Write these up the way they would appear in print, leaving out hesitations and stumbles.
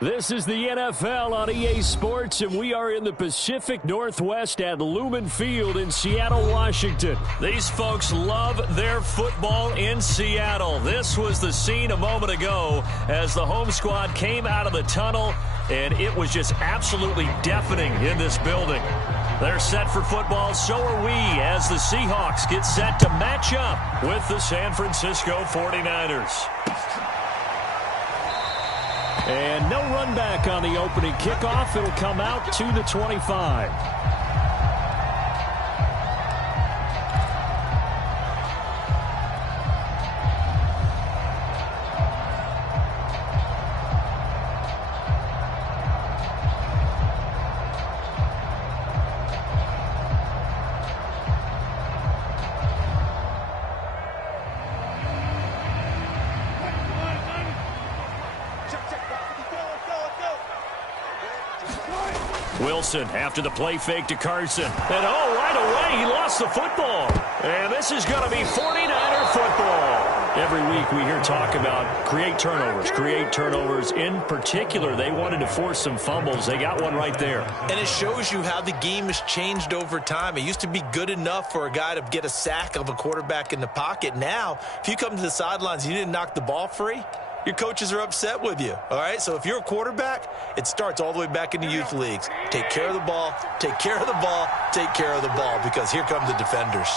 This is the NFL on EA Sports, and we are in the Pacific Northwest at Lumen Field in Seattle, Washington. These folks love their football in Seattle. This was the scene a moment ago as the home squad came out of the tunnel, and it was just absolutely deafening in this building. They're set for football, so are we, as the Seahawks get set to match up with the San Francisco 49ers. And no run back on the opening kickoff. It'll come out to the 25. Wilson after the play fake to Carson. And right away, he lost the football. And this is going to be 49er football. Every week we hear talk about create turnovers. In particular, they wanted to force some fumbles. They got one right there. And it shows you how the game has changed over time. It used to be good enough for a guy to get a sack of a quarterback in the pocket. Now, if you come to the sidelines and you didn't knock the ball free, your coaches are upset with you, all right? So if you're a quarterback, it starts all the way back in the youth leagues. Take care of the ball, take care of the ball, take care of the ball, because here come the defenders.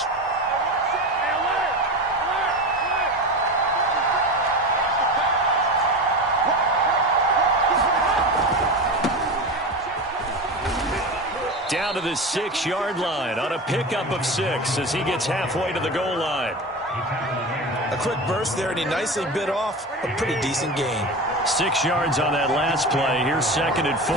Down to the 6-yard line on a pickup of 6 as he gets halfway to the goal line. A quick burst there, and he nicely bit off a pretty decent gain. 6 yards on that last play. Here's 2nd and 4.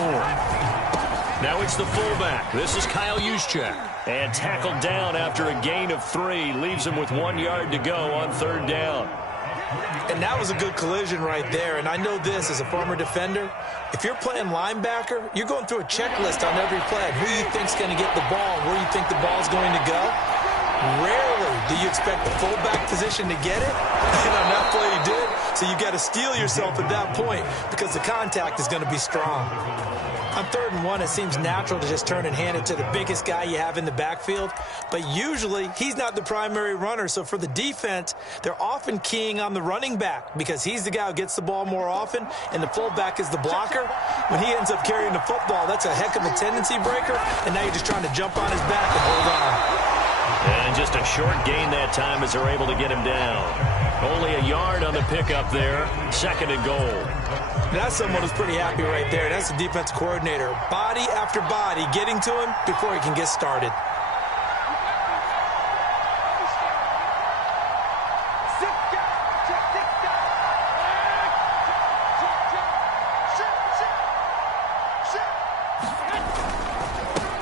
Now it's the fullback. This is Kyle Juszczyk. And tackled down after a gain of 3. Leaves him with 1 yard to go on 3rd down. And that was a good collision right there. And I know this as a former defender. If you're playing linebacker, you're going through a checklist on every play. Who you think's going to get the ball and where you think the ball's going to go. Rarely do you expect the fullback position to get it, and on that play he did. So you got to steel yourself at that point because the contact is going to be strong. On 3rd and 1, it seems natural to just turn and hand it to the biggest guy you have in the backfield, but usually he's not the primary runner. So for the defense, they're often keying on the running back because he's the guy who gets the ball more often, and the fullback is the blocker. When he ends up carrying the football, that's a heck of a tendency breaker, and now you're just trying to jump on his back and hold on. And just a short gain that time as they're able to get him down. Only a yard on the pickup there. 2nd and goal. That's someone who's pretty happy right there. That's the defense coordinator. Body after body getting to him before he can get started.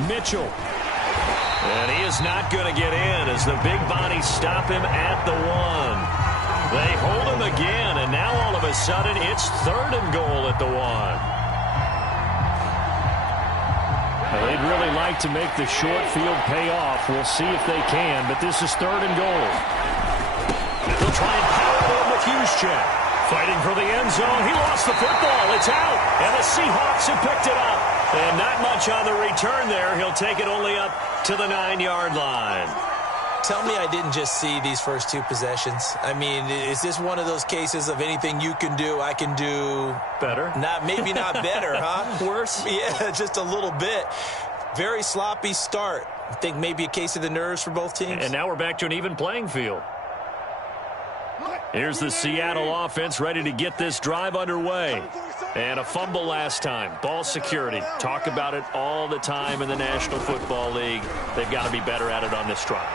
Mitchell. And he is not going to get in as the big bodies stop him at the 1. They hold him again, and now all of a sudden it's 3rd and goal at the 1. Well, they'd really like to make the short field pay off. We'll see if they can, but this is 3rd and goal. They'll try and power it in with Juszczyk. Fighting for the end zone. He lost the football. It's out, and the Seahawks have picked it up. And not much on the return there. He'll take it only up to the 9-yard line. Tell me I didn't just see these first 2 possessions. I mean, is this one of those cases of anything you can do, I can do better? Maybe not better, huh? Worse? Yeah, just a little bit. Very sloppy start. I think maybe a case of the nerves for both teams. And now we're back to an even playing field. Here's the Seattle offense ready to get this drive underway. And a fumble last time. Ball security. Talk about it all the time in the National Football League. They've got to be better at it on this drive.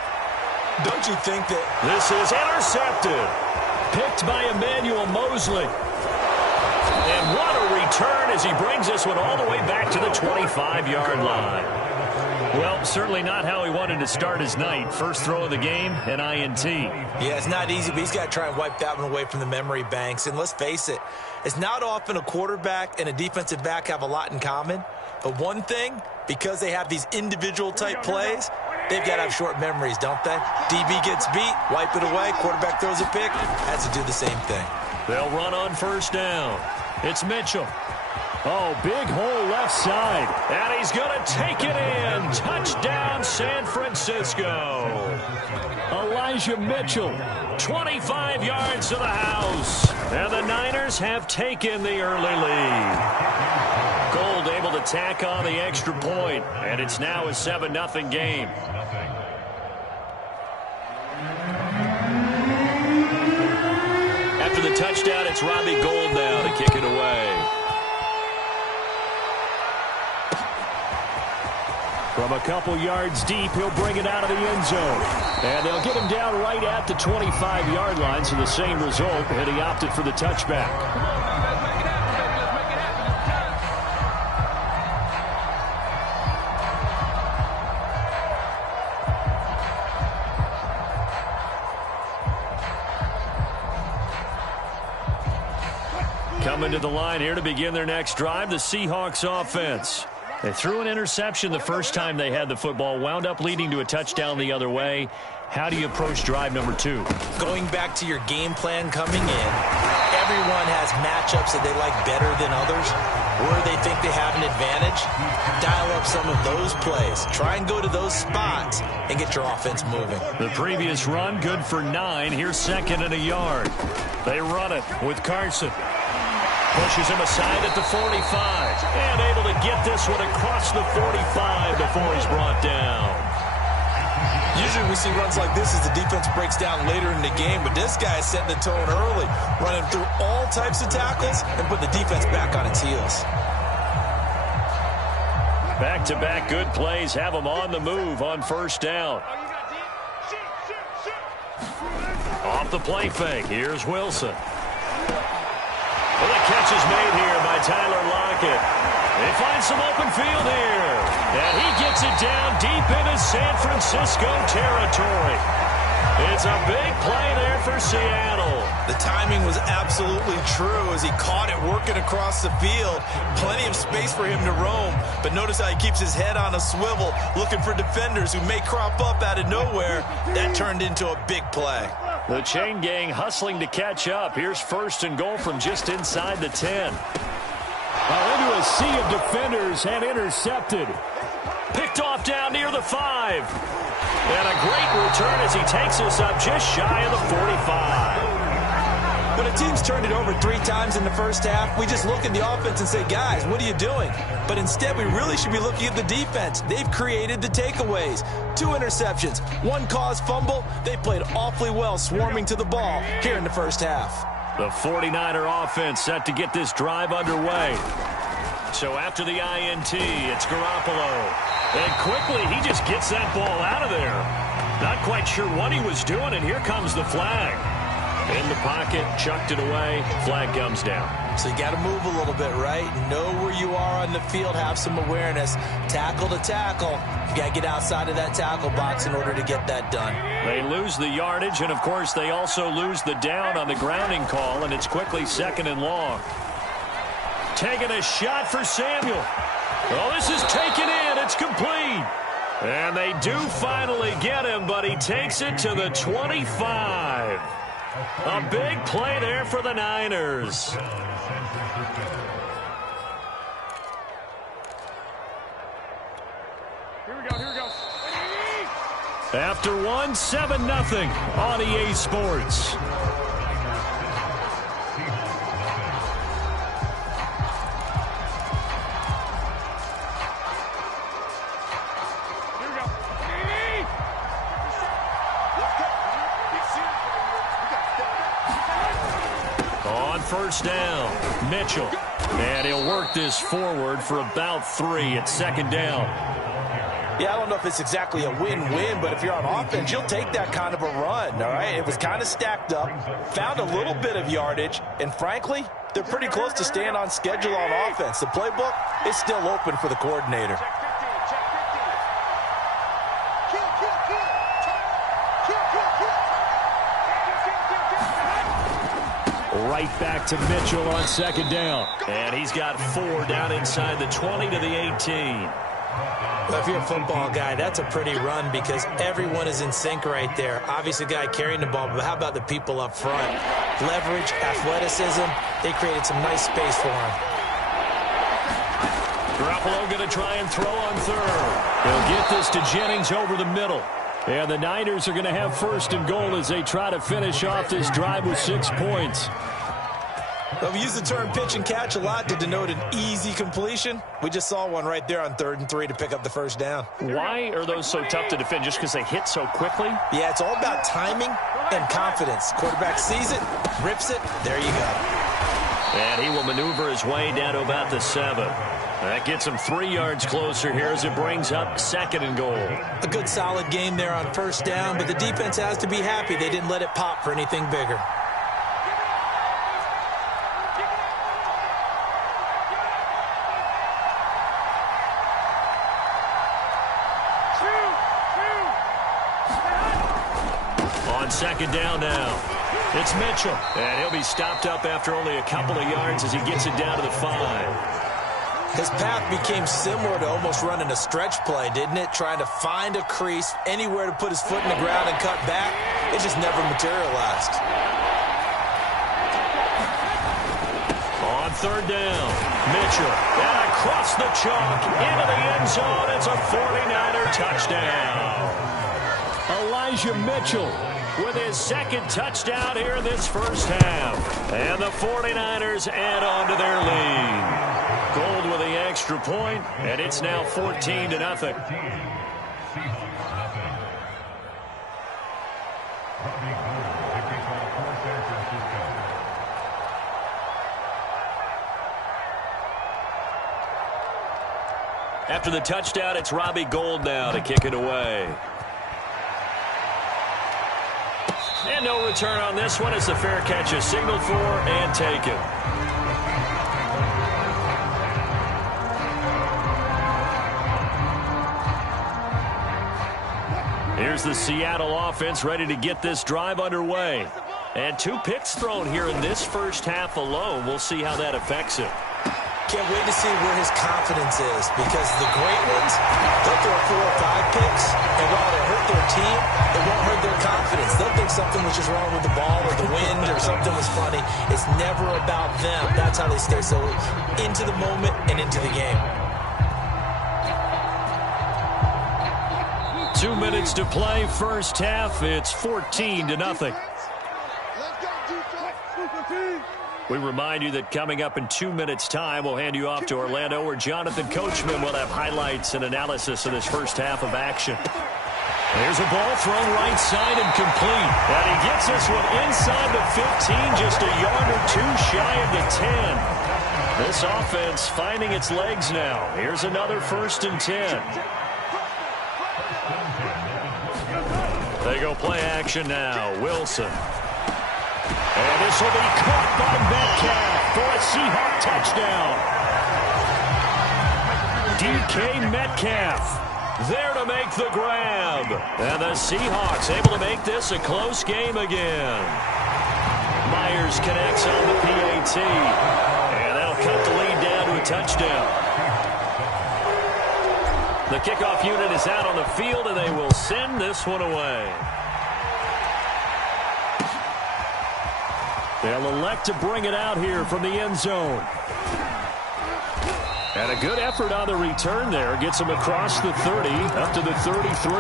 Don't you think that this is intercepted? Picked by Emmanuel Mosley. And what a return as he brings this one all the way back to the 25-yard line. Well, certainly not how he wanted to start his night. First throw of the game, an INT. Yeah, it's not easy, but he's got to try and wipe that one away from the memory banks. And let's face it, it's not often a quarterback and a defensive back have a lot in common. But one thing, because they have these individual type plays, they've got to have short memories, don't they? DB gets beat, wipe it away, quarterback throws a pick, has to do the same thing. They'll run on 1st down. It's Mitchell. Oh, big hole left side. And he's going to take it in. Touchdown, San Francisco. Elijah Mitchell, 25 yards to the house. And the Niners have taken the early lead. Gold able to tack on the extra point, and it's now a 7-0 game. After the touchdown, it's Robbie Gould now to kick it away. From a couple yards deep, he'll bring it out of the end zone. And they'll get him down right at the 25-yard line, so the same result, and he opted for the touchback. Coming to the line here to begin their next drive, the Seahawks offense. They threw an interception the first time they had the football, wound up leading to a touchdown the other way. How do you approach drive number 2? Going back to your game plan coming in, everyone has matchups that they like better than others, where they think they have an advantage. Dial up some of those plays. Try and go to those spots and get your offense moving. The previous run, good for 9. Here's 2nd and a yard. They run it with Carson. Pushes him aside at the 45. And able to get this one across the 45 before he's brought down. Usually we see runs like this as the defense breaks down later in the game, but this guy is setting the tone early, running through all types of tackles and putting the defense back on its heels. Back-to-back good plays have them on the move on first down. Off the play fake, here's Wilson. Well, the catch is made here by Tyler Lockett. They find some open field here. And he gets it down deep into San Francisco territory. It's a big play there for Seattle. The timing was absolutely true as he caught it working across the field. Plenty of space for him to roam. But notice how he keeps his head on a swivel, looking for defenders who may crop up out of nowhere. That turned into a big play. The chain gang hustling to catch up. Here's 1st and goal from just inside the 10. Into a sea of defenders and intercepted. Picked off down near the 5. And a great return as he takes us up just shy of the 45. When a team's turned it over 3 times in the first half, we just look at the offense and say, guys, what are you doing? But instead, we really should be looking at the defense. They've created the takeaways. 2 interceptions, 1 caused fumble. They played awfully well swarming to the ball here in the first half. The 49er offense set to get this drive underway. So after the INT, it's Garoppolo. And quickly, he just gets that ball out of there. Not quite sure what he was doing, and here comes the flag. In the pocket, chucked it away, flag comes down. So you got to move a little bit, right? Know where you are on the field, have some awareness. Tackle to tackle. You got to get outside of that tackle box in order to get that done. They lose the yardage, and of course they also lose the down on the grounding call, and it's quickly 2nd and long. Taking a shot for Samuel. Well, this is taken in. It's complete. And they do finally get him, but he takes it to the 25. A big play there for the Niners. Here we go. After 1, 7-0 on EA Sports. On first down, Mitchell. And he'll work this forward for about 3 at 2nd down. Yeah, I don't know if it's exactly a win-win, but if you're on offense, you'll take that kind of a run, all right? It was kind of stacked up, found a little bit of yardage, and frankly, they're pretty close to staying on schedule on offense. The playbook is still open for the coordinator. Right back to Mitchell on 2nd down. And he's got 4 down inside the 20 to the 18. Well, if you're a football guy, that's a pretty run because everyone is in sync right there. Obviously, the guy carrying the ball, but how about the people up front? Leverage, athleticism, they created some nice space for him. Garoppolo going to try and throw on third. He'll get this to Jennings over the middle. And the Niners are going to have first and goal as they try to finish off this drive with 6 points. Well, we use the term pitch and catch a lot to denote an easy completion. We just saw one right there on 3rd and 3 to pick up the first down. Why are those so tough to defend? Just because they hit so quickly? Yeah, it's all about timing and confidence. Quarterback sees it, rips it, there you go. And he will maneuver his way down to about the 7. That gets him 3 yards closer here as it brings up 2nd and goal. A good solid game there on first down, but the defense has to be happy they didn't let it pop for anything bigger. On 2nd down now. It's Mitchell. And he'll be stopped up after only a couple of yards as he gets it down to the 5. His path became similar to almost running a stretch play, didn't it? Trying to find a crease, anywhere to put his foot in the ground and cut back. It just never materialized. On 3rd down, Mitchell. And across the chalk, into the end zone. It's a 49er touchdown. Elijah Mitchell with his 2nd touchdown here in this first half. And the 49ers add on to their lead. Gold with the extra point, and it's now 14-0. After the touchdown, it's Robbie Gould now to kick it away. And no return on this one as the fair catch is signaled for and taken. Here's the Seattle offense ready to get this drive underway. And 2 picks thrown here in this first half alone. We'll see how that affects him. Can't wait to see where his confidence is, because the great ones, they'll throw 4 or 5 picks, and while they hurt their team, it won't hurt their confidence. They'll think something was just wrong with the ball or the wind or something was funny. It's never about them. That's how they stay so into the moment and into the game. 2 minutes to play, first half. It's 14-0. We remind you that coming up in 2 minutes' time, we'll hand you off to Orlando, where Jonathan Coachman will have highlights and analysis of this first half of action. There's a ball thrown right side and complete. And he gets this one inside the 15, just a yard or 2 shy of the 10. This offense finding its legs now. Here's another 1st and 10. They go play action now. Wilson. And this will be caught by Metcalf for a Seahawk touchdown. DK Metcalf there to make the grab. And the Seahawks able to make this a close game again. Myers connects on the PAT. And that'll cut the lead down to a touchdown. The kickoff unit is out on the field, and they will send this one away. They'll elect to bring it out here from the end zone. And a good effort on the return there. Gets him across the 30, up to the 33.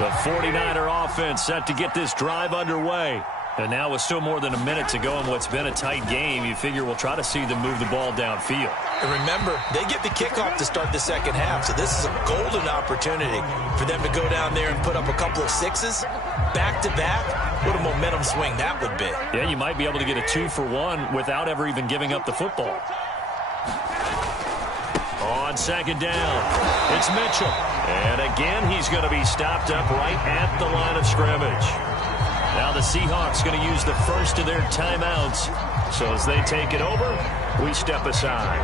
The 49er offense set to get this drive underway. And now with still more than a minute to go in what's been a tight game, you figure we'll try to see them move the ball downfield. And remember, they get the kickoff to start the second half, so this is a golden opportunity for them to go down there and put up a couple of 6s back-to-back. What a momentum swing that would be. Yeah, you might be able to get a 2-for-1 without ever even giving up the football. On 2nd down, it's Mitchell. And again, he's going to be stopped up right at the line of scrimmage. Now the Seahawks going to use the first of their timeouts. So as they take it over, we step aside.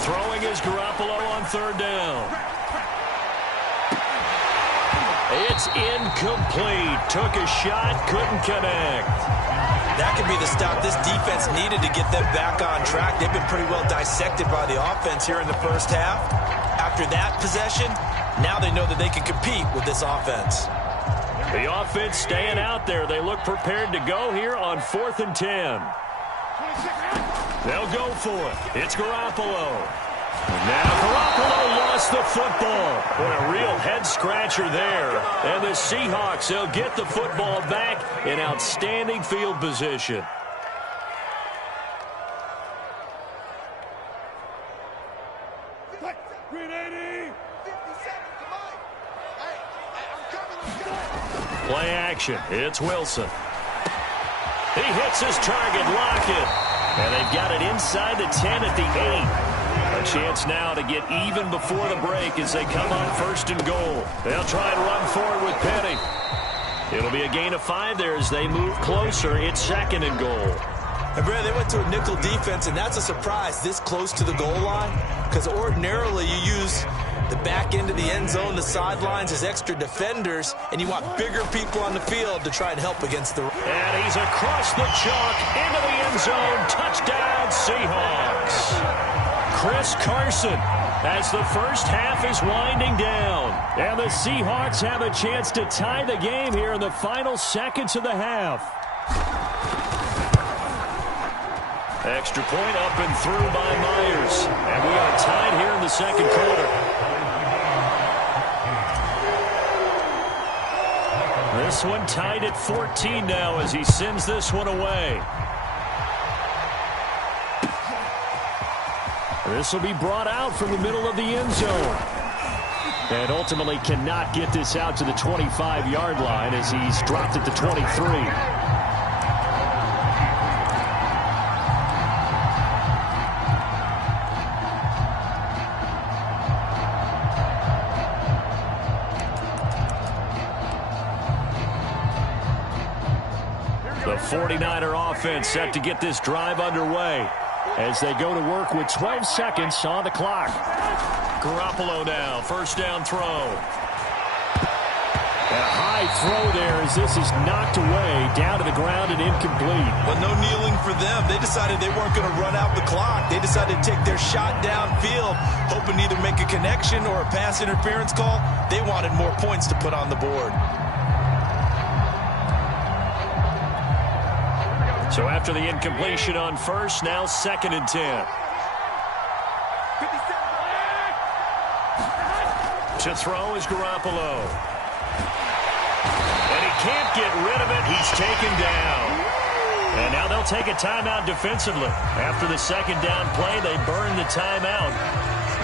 Throwing is Garoppolo on 3rd down. It's incomplete. Took a shot, couldn't connect. That could be the stop this defense needed to get them back on track. They've been pretty well dissected by the offense here in the first half. After that possession, now they know that they can compete with this offense. The offense staying out there. They look prepared to go here on 4th and 10. They'll go for it. It's Garoppolo. Now Garoppolo lost the football. What a real head-scratcher there. And the Seahawks, they'll get the football back in outstanding field position. Play action. It's Wilson. He hits his target. Lockett. And they've got it inside the 10 at the 8. A chance now to get even before the break as they come on 1st and goal. They'll try and run forward with Penny. It'll be a gain of 5 there as they move closer. It's 2nd and goal. And Brad, they went to a nickel defense, and that's a surprise this close to the goal line, because ordinarily you use the back end of the end zone, the sidelines as extra defenders, and you want bigger people on the field to try and help against the... And he's across the chalk into the end zone. Touchdown, Seahawks. Chris Carson as the first half is winding down. And the Seahawks have a chance to tie the game here in the final seconds of the half. Extra point up and through by Myers. And we are tied here in the 2nd quarter. This one tied at 14 now as he sends this one away. This will be brought out from the middle of the end zone. And ultimately cannot get this out to the 25-yard line as he's dropped at the 23. The 49er offense set to get this drive underway as they go to work with 12 seconds on the clock. Garoppolo now, 1st down throw. And a high throw there as this is knocked away, down to the ground and incomplete. But no kneeling for them. They decided they weren't going to run out the clock. They decided to take their shot downfield, hoping to either make a connection or a pass interference call. They wanted more points to put on the board. So after the incompletion on 1st, now 2nd and 10. To throw is Garoppolo. And he can't get rid of it. He's taken down. And now they'll take a timeout defensively. After the 2nd down play, they burn the timeout,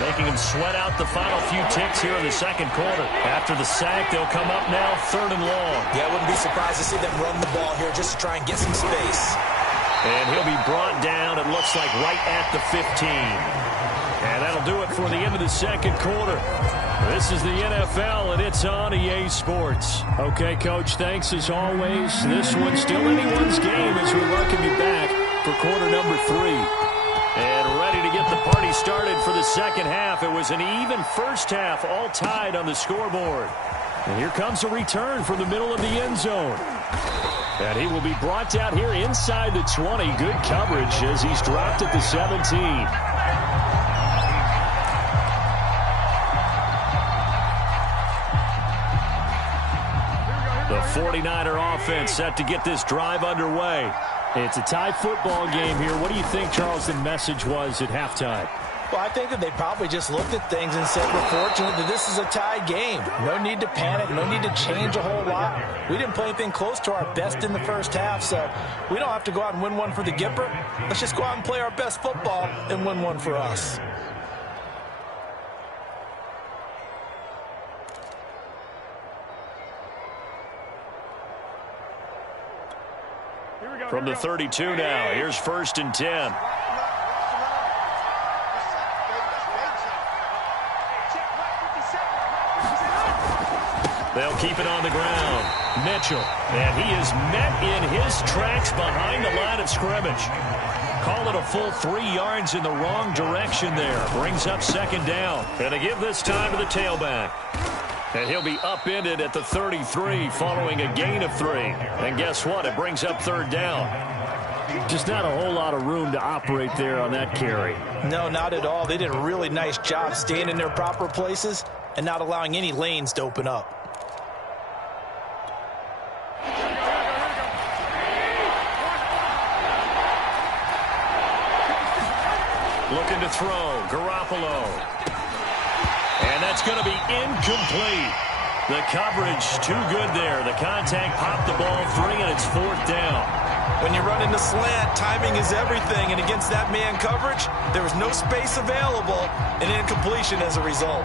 making him sweat out the final few ticks here in the 2nd quarter. After the sack, they'll come up now 3rd and long. Yeah, I wouldn't be surprised to see them run the ball here just to try and get some space. And he'll be brought down, it looks like, right at the 15. And that'll do it for the end of the 2nd quarter. This is the NFL, and it's on EA Sports. Okay, Coach, thanks as always. This one's still anyone's game as we welcome you back for quarter number 3. And ready to get the party started for the 2nd half. It was an even first half, all tied on the scoreboard. And here comes a return from the middle of the end zone. And he will be brought out here inside the 20. Good coverage as he's dropped at the 17. The 49er offense set to get this drive underway. It's a tie football game here. What do you think, Charles, the message was at halftime? Well, I think that they probably just looked at things and said, we're fortunate that this is a tie game. No need to panic. No need to change a whole lot. We didn't play anything close to our best in the first half, so we don't have to go out and win one for the Gipper. Let's just go out and play our best football and win one for us. From the 32 now, here's 1st and 10. They'll keep it on the ground. Mitchell, and he is met in his tracks behind the line of scrimmage. Call it a full 3 yards in the wrong direction there. Brings up 2nd down. And they give this time to the tailback. And he'll be upended at the 33 following a gain of 3. And guess what? It brings up 3rd down. Just not a whole lot of room to operate there on that carry. No, not at all. They did a really nice job staying in their proper places and not allowing any lanes to open up. Looking to throw, Garoppolo. And that's going to be incomplete. The coverage too good there. The contact popped the ball free, and it's 4th down. When you run into slant, timing is everything, and against that man coverage, there was no space available, and incompletion as a result.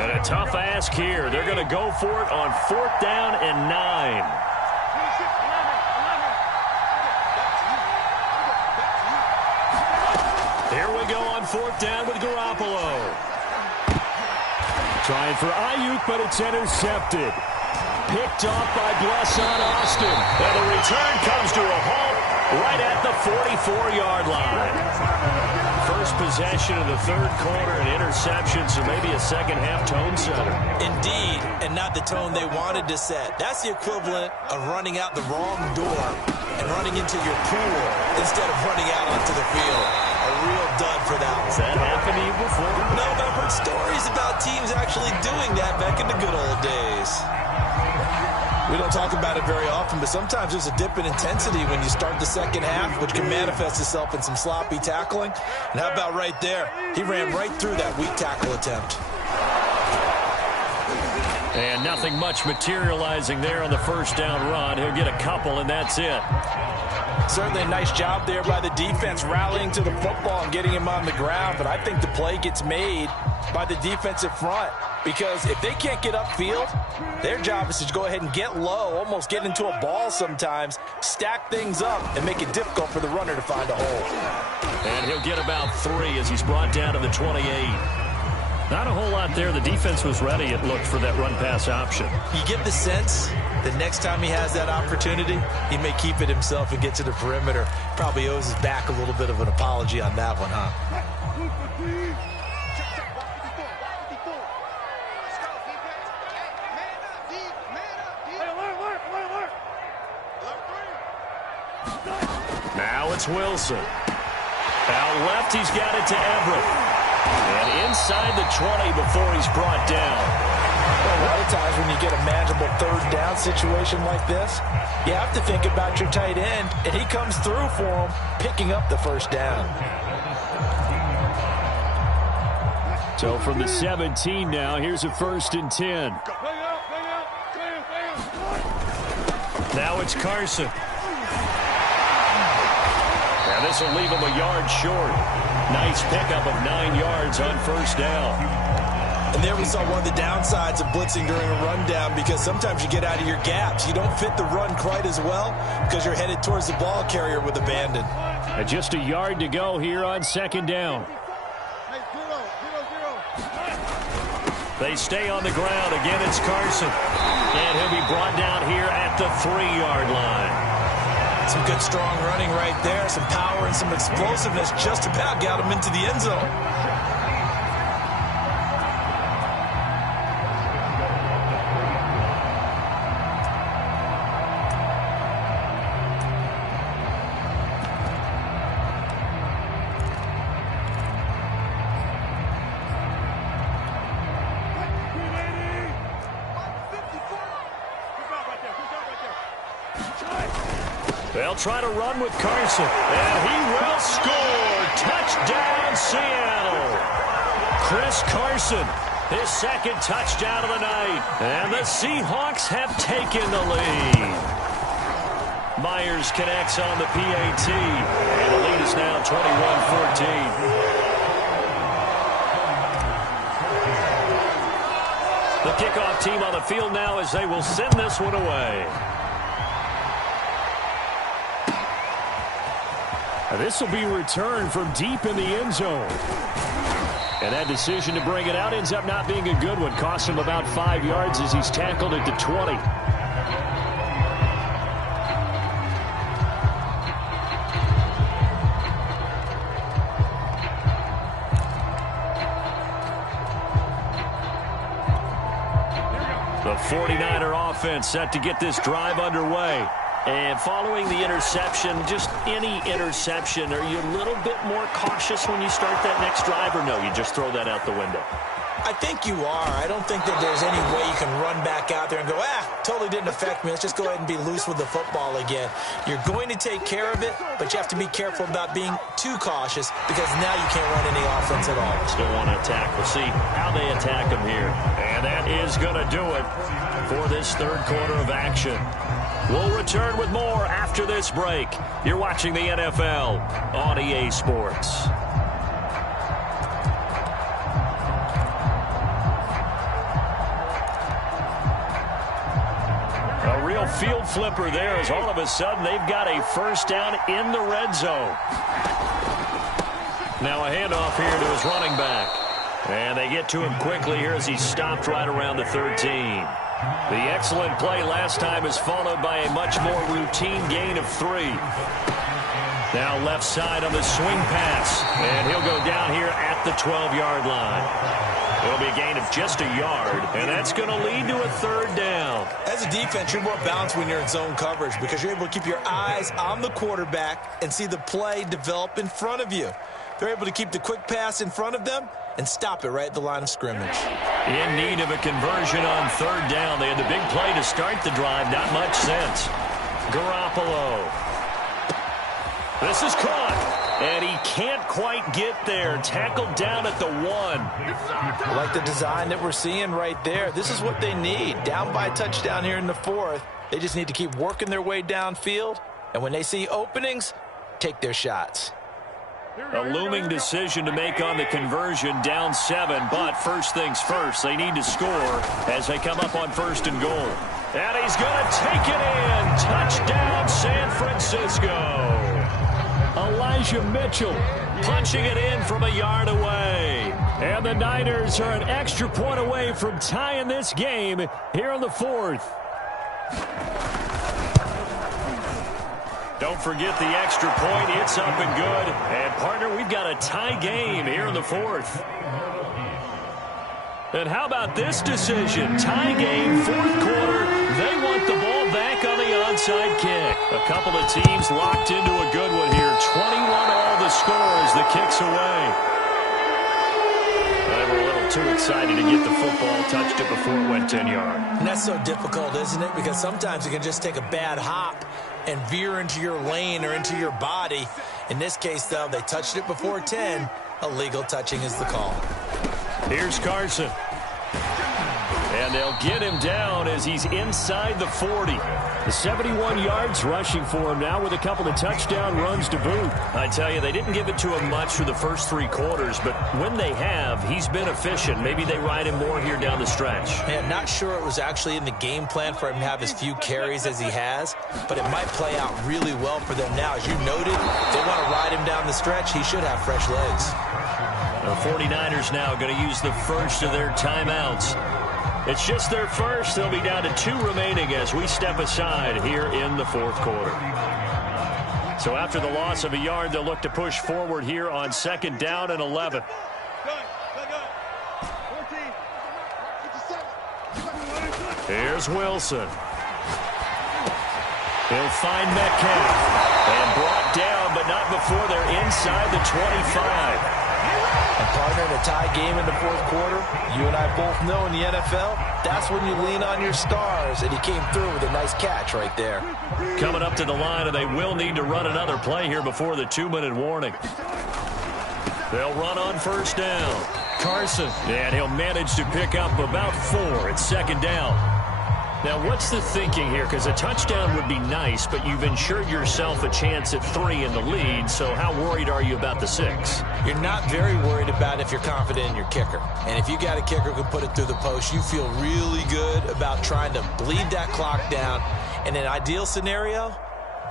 And a tough ask here. They're going to go for it on 4th down and 9. Here we go on 4th down with Garoppolo. Trying for Ayuk, but it's intercepted. Picked off by Blesson Austin. And the return comes to a halt right at the 44-yard line. First possession of the 3rd quarter, an interception, so maybe a second-half tone setter. Indeed, and not the tone they wanted to set. That's the equivalent of running out the wrong door and running into your pool instead of running out onto the field. A real dud for that one. Has that happened to you before? No, but I've heard stories about teams actually doing that back in the good old days. We don't talk about it very often, but sometimes there's a dip in intensity when you start the second half, which can manifest itself in some sloppy tackling. And how about right there? He ran right through that weak tackle attempt. And nothing much materializing there on the 1st down run. He'll get a couple, and that's it. Certainly a nice job there by the defense rallying to the football and getting him on the ground, but I think the play gets made by the defensive front. Because if they can't get upfield, their job is to go ahead and get low, almost get into a ball sometimes, stack things up, and make it difficult for the runner to find a hole. And he'll get about 3 as he's brought down to the 28. Not a whole lot there. The defense was ready, it looked, for that run-pass option. You get the sense that next time he has that opportunity, he may keep it himself and get to the perimeter. Probably owes his back a little bit of an apology on that one, huh? Now it's Wilson. Out left, he's got it to Everett. And inside the 20 before he's brought down. Well, a lot of times when you get a manageable 3rd down situation like this, you have to think about your tight end, and he comes through for him, picking up the 1st down. So from the 17 now, here's a 1st and 10. Now it's Carson. Now this will leave him a yard short. Nice pickup of 9 yards on 1st down. And there we saw one of the downsides of blitzing during a rundown, because sometimes you get out of your gaps. You don't fit the run quite as well because you're headed towards the ball carrier with abandon. And just a yard to go here on 2nd down. They stay on the ground. Again, it's Carson. And he'll be brought down here at the 3-yard line. Some good, strong running right there. Some power and some explosiveness just about got him into the end zone. They'll try to run with Carson, and he will score. Touchdown, Seattle. Chris Carson, his 2nd touchdown of the night. And the Seahawks have taken the lead. Myers connects on the PAT, and the lead is now 21-14. The kickoff team on the field now as they will send this one away. This will be returned from deep in the end zone. And that decision to bring it out ends up not being a good one. Cost him about 5 yards as he's tackled it to 20. The 49er offense set to get this drive underway. And following the interception, just any interception, are you a little bit more cautious when you start that next drive, or no, you just throw that out the window? I think you are. I don't think that there's any way you can run back out there and go, totally didn't affect me. Let's just go ahead and be loose with the football again. You're going to take care of it, but you have to be careful about being too cautious because now you can't run any offense at all. Still want to attack. We'll see how they attack them here. And that is going to do it for this third quarter of action. We'll return with more after this break. You're watching the NFL on EA Sports. A real field flipper there as all of a sudden they've got a first down in the red zone. Now a handoff here to his running back. And they get to him quickly here as he's stopped right around the 13. The excellent play last time is followed by a much more routine gain of 3. Now left side on the swing pass. And he'll go down here at the 12-yard line. It'll be a gain of just a yard, and that's going to lead to a third down. As a defense, you're more balanced when you're in zone coverage because you're able to keep your eyes on the quarterback and see the play develop in front of you. They're able to keep the quick pass in front of them and stop it right at the line of scrimmage. In need of a conversion on third down. They had the big play to start the drive. Not much sense. Garoppolo. This is caught. And he can't quite get there. Tackled down at the 1. I like the design that we're seeing right there. This is what they need. Down by a touchdown here in the 4th. They just need to keep working their way downfield. And when they see openings, take their shots. A looming decision to make on the conversion, down 7. But first things first, they need to score as they come up on first and goal. And he's going to take it in. Touchdown, San Francisco. Elijah Mitchell punching it in from a yard away. And the Niners are an extra point away from tying this game here in the 4th. Don't forget the extra point. It's up and good. And, partner, we've got a tie game here in the 4th. And how about this decision? Tie game, 4th quarter. They want the ball back on the onside kick. A couple of teams locked into a good one here. 21-all the score as the kick's away. They were a little too excited to get the football, touched it before it went 10 yards. And that's so difficult, isn't it? Because sometimes you can just take a bad hop and veer into your lane or into your body. In this case, though, they touched it before 10. Illegal touching is the call. Here's Carson. And they'll get him down as he's inside the 40. The 71 yards rushing for him now with a couple of touchdown runs to boot. I tell you, they didn't give it to him much for the first 3 quarters, but when they have, he's been efficient. Maybe they ride him more here down the stretch. Man, not sure it was actually in the game plan for him to have as few carries as he has, but it might play out really well for them now. As you noted, they want to ride him down the stretch. He should have fresh legs. The 49ers now going to use the first of their timeouts. It's just their first. They'll be down to 2 remaining as we step aside here in the 4th quarter. So after the loss of a yard, they'll look to push forward here on 2nd down and 11. Here's Wilson. He'll find Metcalf. And brought down, but not before they're inside the 25. And partner, in a tie game in the 4th quarter, you and I both know in the NFL, that's when you lean on your stars, and he came through with a nice catch right there. Coming up to the line, and they will need to run another play here before the 2-minute warning. They'll run on first down. Carson, and he'll manage to pick up about 4 at 2nd down. Now, what's the thinking here? Because a touchdown would be nice, but you've ensured yourself a chance at 3 in the lead, so how worried are you about the 6? You're not very worried about it if you're confident in your kicker. And if you got a kicker who can put it through the post, you feel really good about trying to bleed that clock down. In an ideal scenario,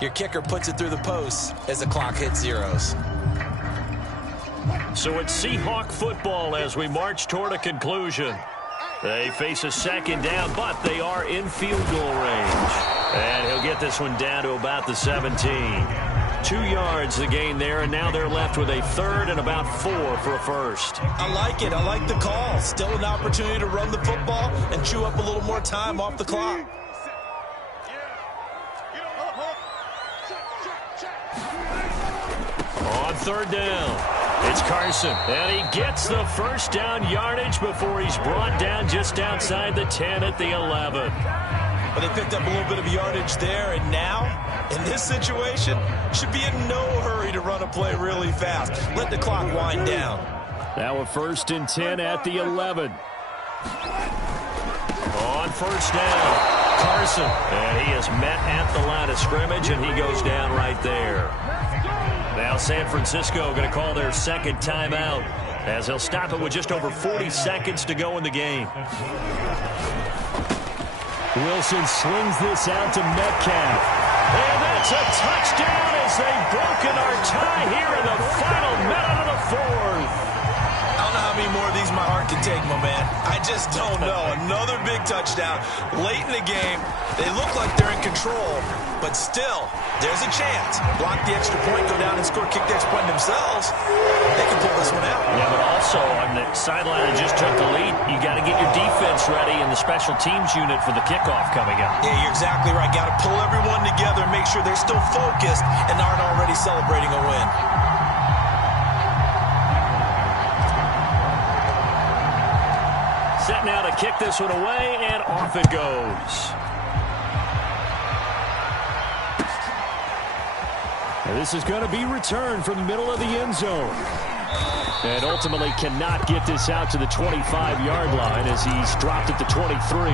your kicker puts it through the post as the clock hits zeros. So it's Seahawk football as we march toward a conclusion. They face a second down, but they are in field goal range. And he'll get this one down to about the 17. 2 yards the gain there, and now they're left with a third and about 4 for a first. I like it. I like the call. Still an opportunity to run the football and chew up a little more time off the clock. On third down, it's Carson, and he gets the first down yardage before he's brought down just outside the 10 at the 11. But they picked up a little bit of yardage there, and now, in this situation, should be in no hurry to run a play really fast. Let the clock wind down. Now a first and 10 at the 11. On first down, Carson, and he is met at the line of scrimmage, and he goes down right there. Now San Francisco going to call their second timeout as they'll stop it with just over 40 seconds to go in the game. Wilson slings this out to Metcalf. And that's a touchdown as they've broken our tie here in the final minute of the fourth. I don't know how many more of these my heart can take, my man. I just don't know. Another big touchdown late in the game. They look like they're in control, but still, there's a chance. Block the extra point, go down and score, kick the extra point themselves. They can pull this one out. Yeah, but also on the sideline that just took the lead, you got to get your defense ready and the special teams unit for the kickoff coming up. Yeah, you're exactly right. Got to pull everyone together and make sure they're still focused and aren't already celebrating a win. Set now to kick this one away, and off it goes. And this is going to be returned from the middle of the end zone. And ultimately cannot get this out to the 25-yard line as he's dropped at the 23.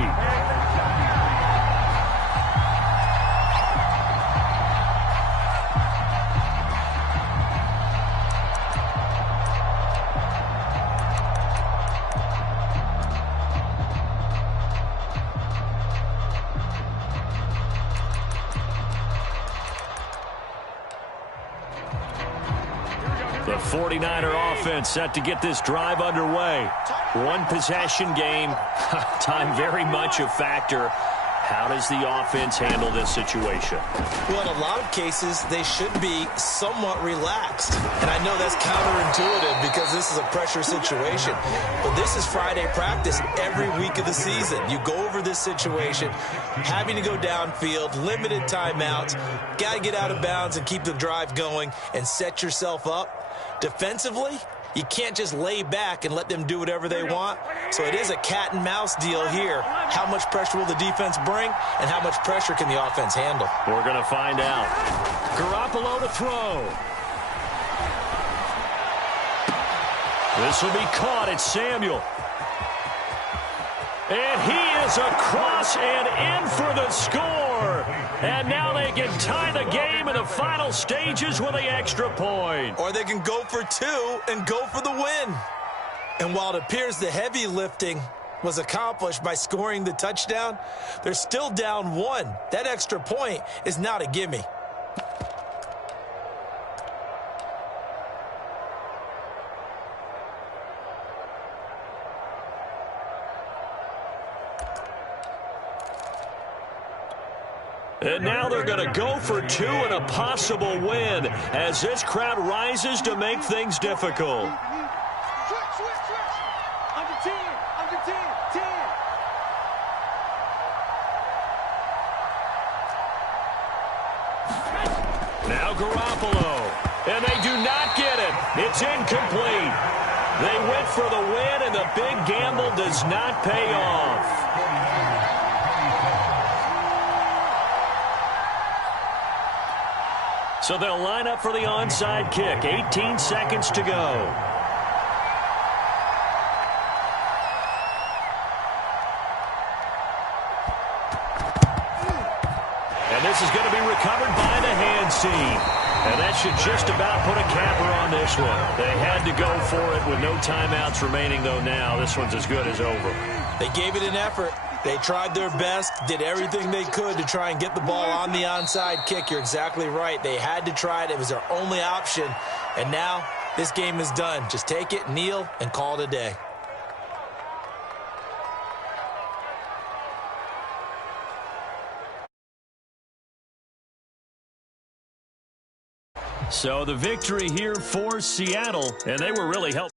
The 49er offense set to get this drive underway. One possession game. Time very much a factor. How does the offense handle this situation? Well, in a lot of cases, they should be somewhat relaxed. And I know that's counterintuitive because this is a pressure situation. But this is Friday practice every week of the season. You go over this situation, having to go downfield, limited timeouts, got to get out of bounds and keep the drive going and set yourself up. Defensively, you can't just lay back and let them do whatever they want. So it is a cat and mouse deal here. How much pressure will the defense bring, and how much pressure can the offense handle? We're going to find out. Garoppolo to throw. This will be caught. It's Samuel. And he is across and in for the score. And now they can tie the game in the final stages with the extra point. Or they can go for two and go for the win. And while it appears the heavy lifting was accomplished by scoring the touchdown, they're still down one. That extra point is not a gimme. And now they're going to go for two and a possible win as this crowd rises to make things difficult. Now Garoppolo, and they do not get it. It's incomplete. They went for the win, and the big gamble does not pay off. So they'll line up for the onside kick. 18 seconds to go. And this is going to be recovered by the hands team. And that should just about put a capper on this one. They had to go for it with no timeouts remaining, though, now. This one's as good as over. They gave it an effort. They tried their best, did everything they could to try and get the ball on the onside kick. You're exactly right. They had to try it. It was their only option. And now This game is done. Just take it, kneel, and call it a day. So the victory here for Seattle, and they were really helped.